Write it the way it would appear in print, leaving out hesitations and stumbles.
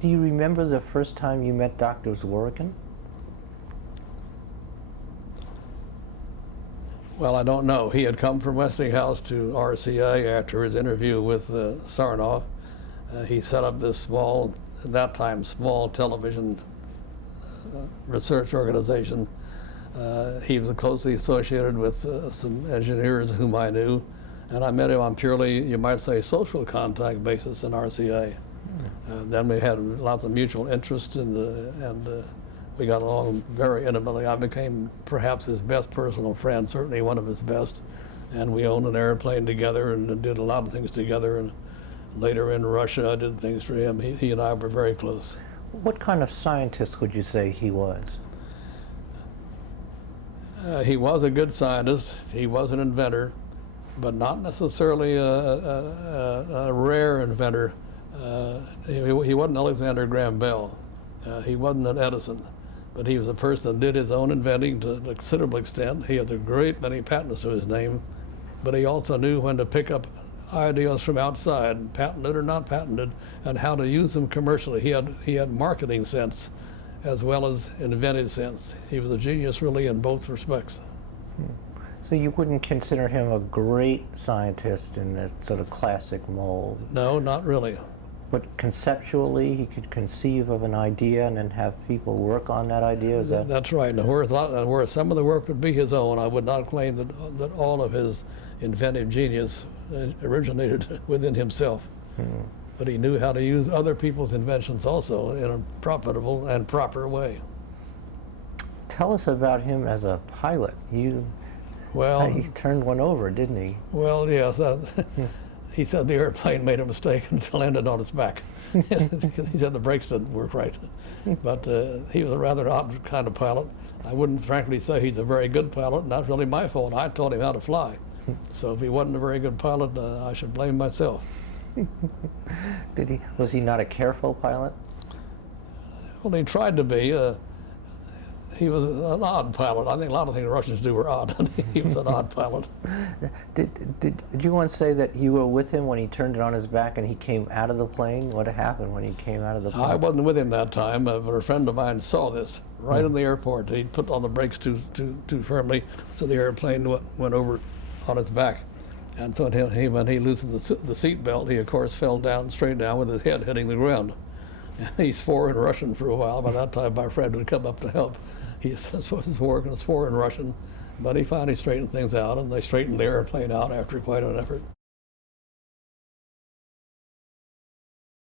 Do you remember the first time you met Dr. Zworykin? Well, I don't know. He had come from Westinghouse to RCA after his interview with Sarnoff. He set up this small, at that time, small television research organization. He was closely associated with some engineers whom I knew, and I met him on purely, you might say, social contact basis in RCA. Then we had lots of mutual interest and we got along very intimately. I became perhaps his best personal friend, certainly one of his best, and we owned an airplane together and did a lot of things together. And later in Russia, I did things for him. He and I were very close. What kind of scientist would you say he was? He was a good scientist. He was an inventor, but not necessarily a rare inventor. He wasn't Alexander Graham Bell. He wasn't an Edison, but he was a person that did his own inventing to a considerable extent. He had a great many patents to his name, but he also knew when to pick up ideas from outside, patented or not patented, and how to use them commercially. He had marketing sense as well as inventive sense. He was a genius really in both respects. So you wouldn't consider him a great scientist in that sort of classic mold? No, not really. But conceptually, he could conceive of an idea and then have people work on that idea? Is that... That's right. And where some of the work would be his own, I would not claim that all of his inventive genius originated within himself. But he knew how to use other people's inventions also in a profitable and proper way. Tell us about him as a pilot. Well, he turned one over, didn't he? Well, yes. He said the airplane made a mistake and landed on its back. He said the brakes didn't work right. But he was a rather odd kind of pilot. I wouldn't frankly say he's a very good pilot, and that's really my fault. I taught him how to fly. So if he wasn't a very good pilot, I should blame myself. Was he not a careful pilot? Well, he tried to be. He was an odd pilot. I think a lot of things Russians do were odd. He was an odd pilot. Did you once say that you were with him when he turned it on his back and he came out of the plane? What happened when he came out of the plane? I wasn't with him that time, but a friend of mine saw this right in the airport. He put on the brakes too firmly, so the airplane went over on its back. And so when he loosened the seat belt, he of course fell down, straight down with his head hitting the ground. He swore in Russian for a while. By that time, my friend had come up to help. He swore in Russian, but he finally straightened things out, and they straightened the airplane out after quite an effort.